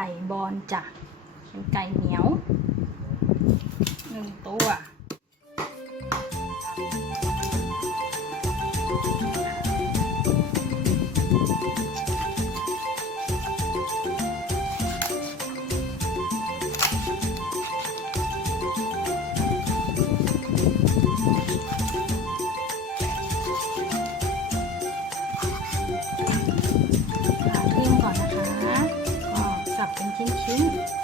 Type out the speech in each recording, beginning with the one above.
ไก่บอลจ้ะเป็นไก่เหนียวหนึ่งตัว บ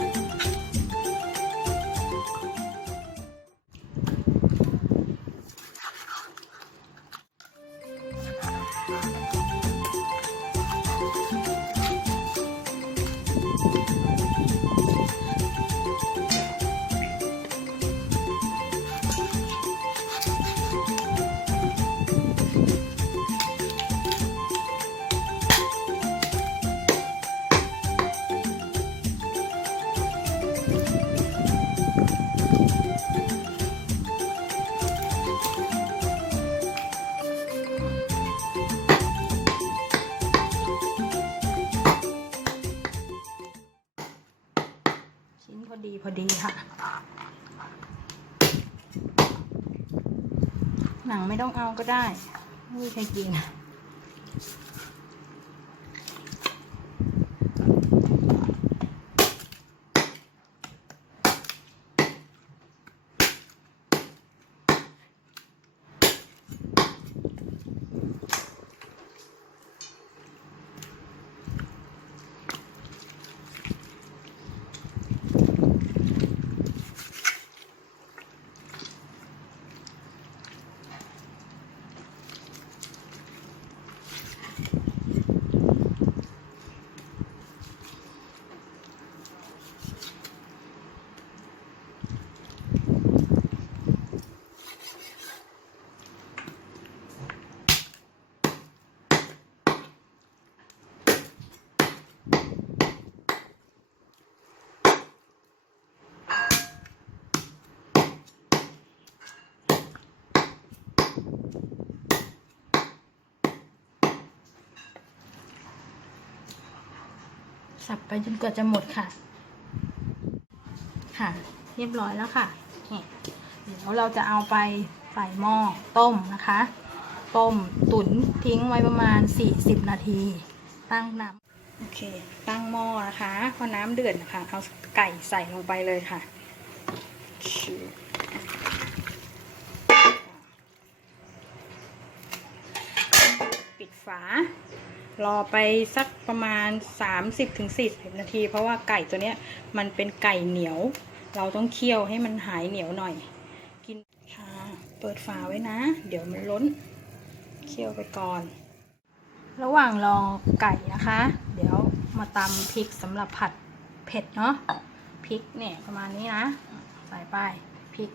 พอดีค่ะ หนังไม่ต้องเอาก็ได้ ไม่มีใครกิน สับไปจนกว่าจะหมดค่ะ ค่ะ เรียบร้อยแล้วค่ะเดี๋ยวเราจะเอาไปใส่หม้อต้มนะคะ ต้มตุ๋นทิ้งไว้ประมาณ 40 นาที ตั้งน้ำโอเค ตั้งหม้อนะคะพอน้ำเดือดนะคะเอาไก่ใส่ลงไปเลยค่ะปิดฝา รอไปสักประมาณ 30-40 นาที เพราะว่าไก่ตัวเนี้ยมันเป็นไก่เหนียว เราต้องเคี่ยวให้มันหายเหนียวหน่อย กินค่ะเปิดฝาไว้นะ เดี๋ยวมันล้น เคี่ยวไปก่อน ระหว่างรอไก่นะคะ เดี๋ยวมาตำพริกสำหรับผัดเผ็ดเนาะพริกเนี่ยประมาณนี้นะ ใส่ไปพริก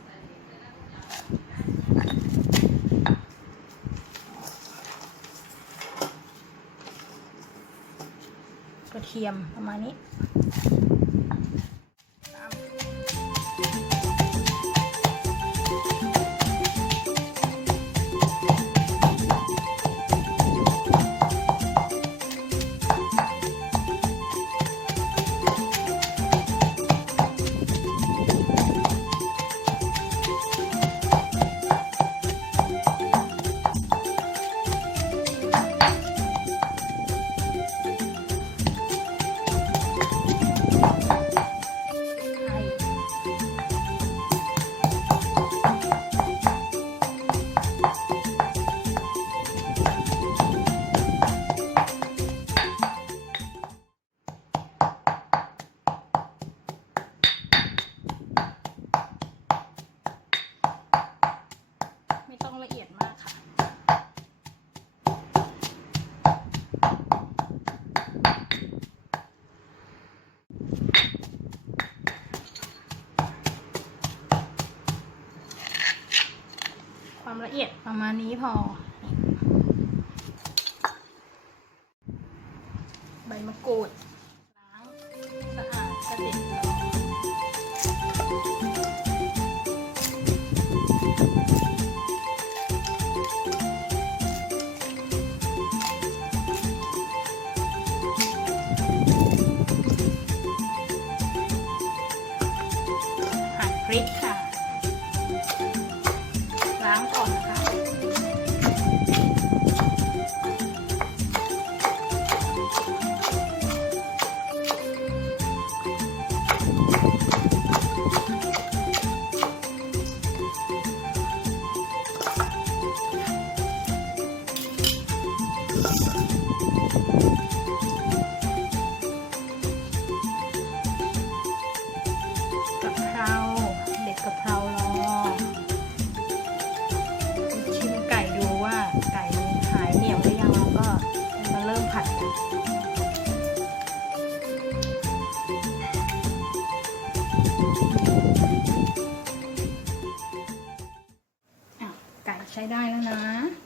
กระ เทียมประมาณนี้ ดประมาณนี้พอ ไก่ใช้ได้แล้วนะ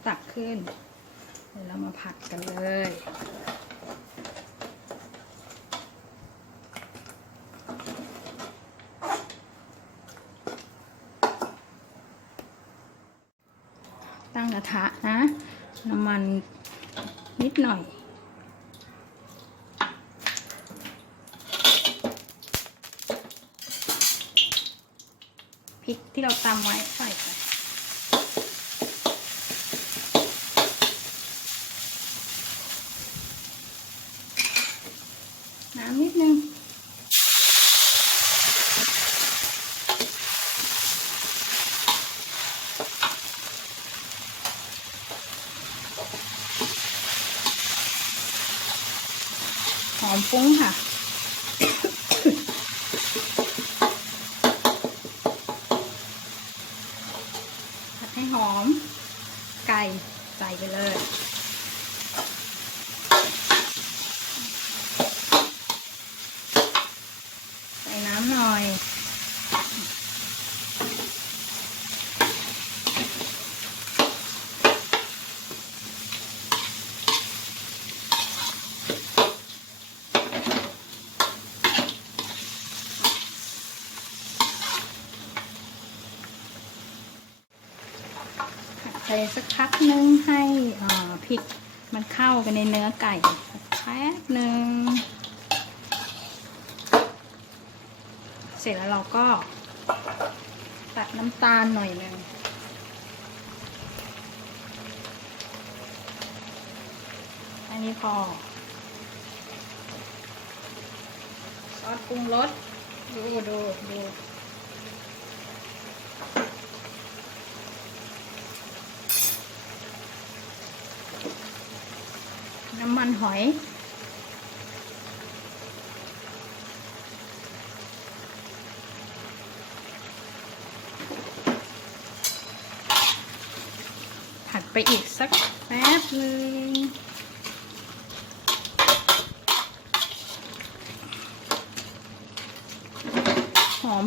ตักขึ้น เดี๋ยวเรามาผัดกันเลยตั้งกระทะนะ น้ำมันนิดหน่อย พริกที่เราตำไว้ใส่ไปน้ำนิดนึงหอมฟุ้งค่ะ ผัดให้หอม ไก่ใส่ไปเลย ใส่ น่อยไปสักพักนึงให้พริกมันเข้ากันในเนื้อไก่สักแป๊บนึง เสร็จแล้วเราก็ตัดน้ำตาลหน่อยนึงอันนี้พอ ซอสปรุงรสดูดูดูน้ำมันหอย ไปอีกสักแป๊บนึงหอม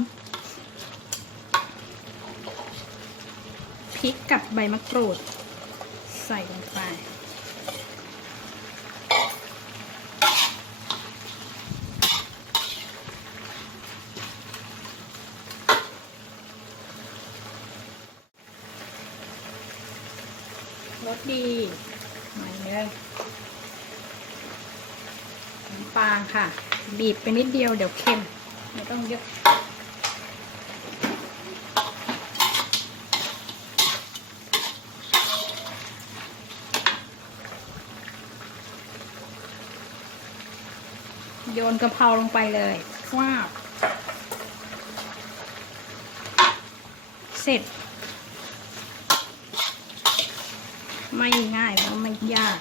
พริกกับใบมะกรูด ใส่ลงไป รสดีหน่อยนึงน้ำปลาค่ะ บีบไปนิดเดียวเดี๋ยวเค็ม ไม่ต้องเยอะโยนกะเพราลงไปเลยว้าวเสร็จ ไม่ง่ายแล้วไม่ยาก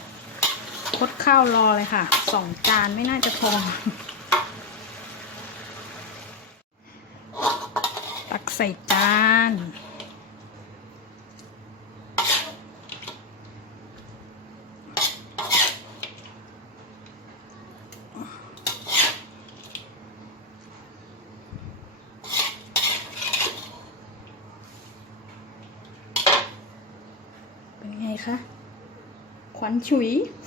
คดข้าวรอเลยค่ะสองจานไม่น่าจะพอตักใส่จาน เ